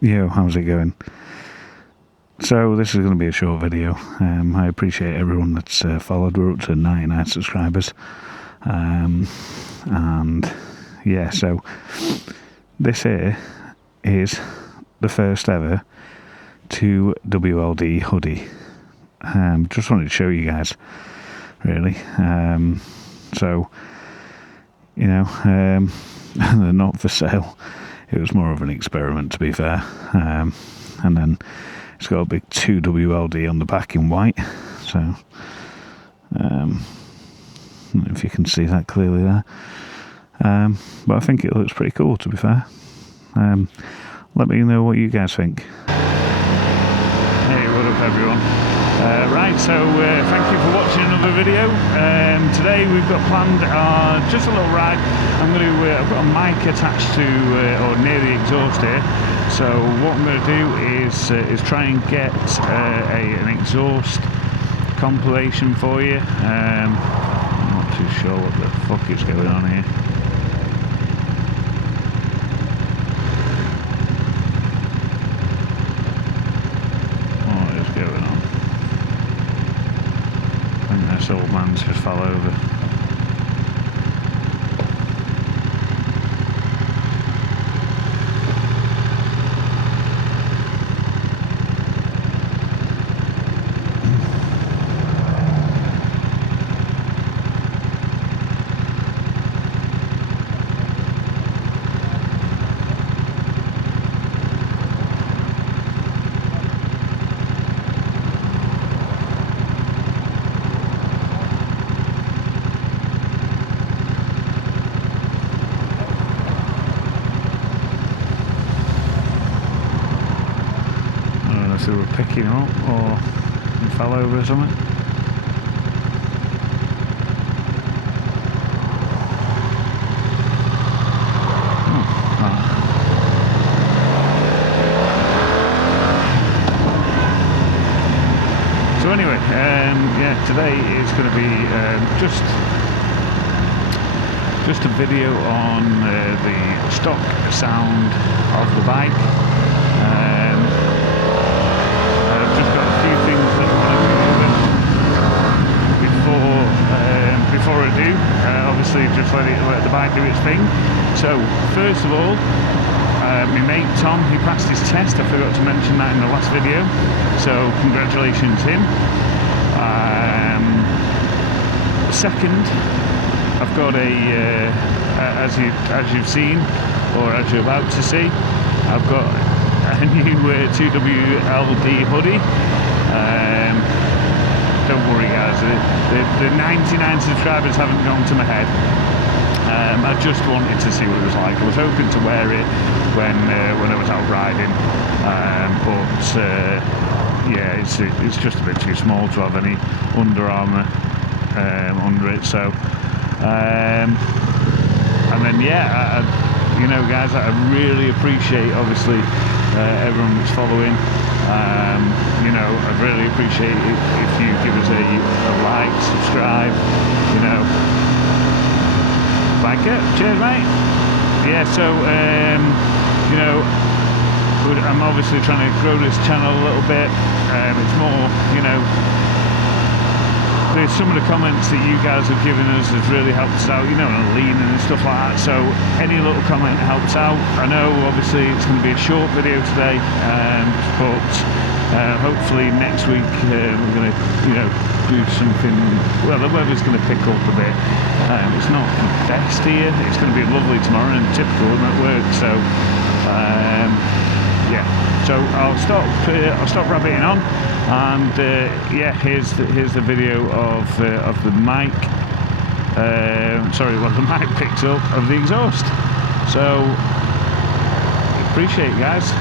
Yo, how's it going? So this is going to be a short video. I appreciate everyone that's followed. We're up to 99 subscribers. And yeah, so this here is the first ever 2WLD hoodie. Just wanted to show you guys, really. So, you know, they're not for sale. It was more of an experiment, to be fair. And then it's got a big 2WLD on the back in white. So, I don't know if you can see that clearly there. But I think it looks pretty cool, to be fair. Let me know what you guys think. Hey, what up, everyone? Right, so thank you for watching another video. Today we've got planned just a little ride. I've got a mic attached to or near the exhaust here. So what I'm going to do is try and get an exhaust compilation for you. I'm not too sure what the fuck is going on here. What is going on? I think this old man's just fell over. They were picking him up or he fell over or something. So anyway, yeah, today is going to be just a video on the stock sound of the bike. Before I do, obviously just let the bike do its thing. So first of all, my mate Tom, he passed his test. I forgot to mention that in the last video, so congratulations him. Second, I've got as you've seen, or as you're about to see, I've got a new 2WLD hoodie. Don't worry guys, the 99 subscribers haven't gone to my head. I just wanted to see what it was like. I was hoping to wear it when I was out riding, but yeah, it's just a bit too small to have any Under Armour under it. So, and then yeah, you know guys, I really appreciate obviously everyone that's following. You know, I'd really appreciate it if you give us a like, subscribe, you know. Like it, cheers mate. Yeah, so you know, I'm obviously trying to grow this channel a little bit. It's more, you know, there's some of the comments that you guys have given us has really helped us out, you know, and leaning and stuff like that. So any little comment helps out. I know obviously it's going to be a short video today, but hopefully next week we're going to, you know, do something. Well, the weather's going to pick up a bit. It's not the best here. It's going to be lovely tomorrow and typical at work. So yeah. So I'll stop rabbiting on, and yeah, here's the video of the mic. Sorry, what the mic picked up of the exhaust. So appreciate it, guys.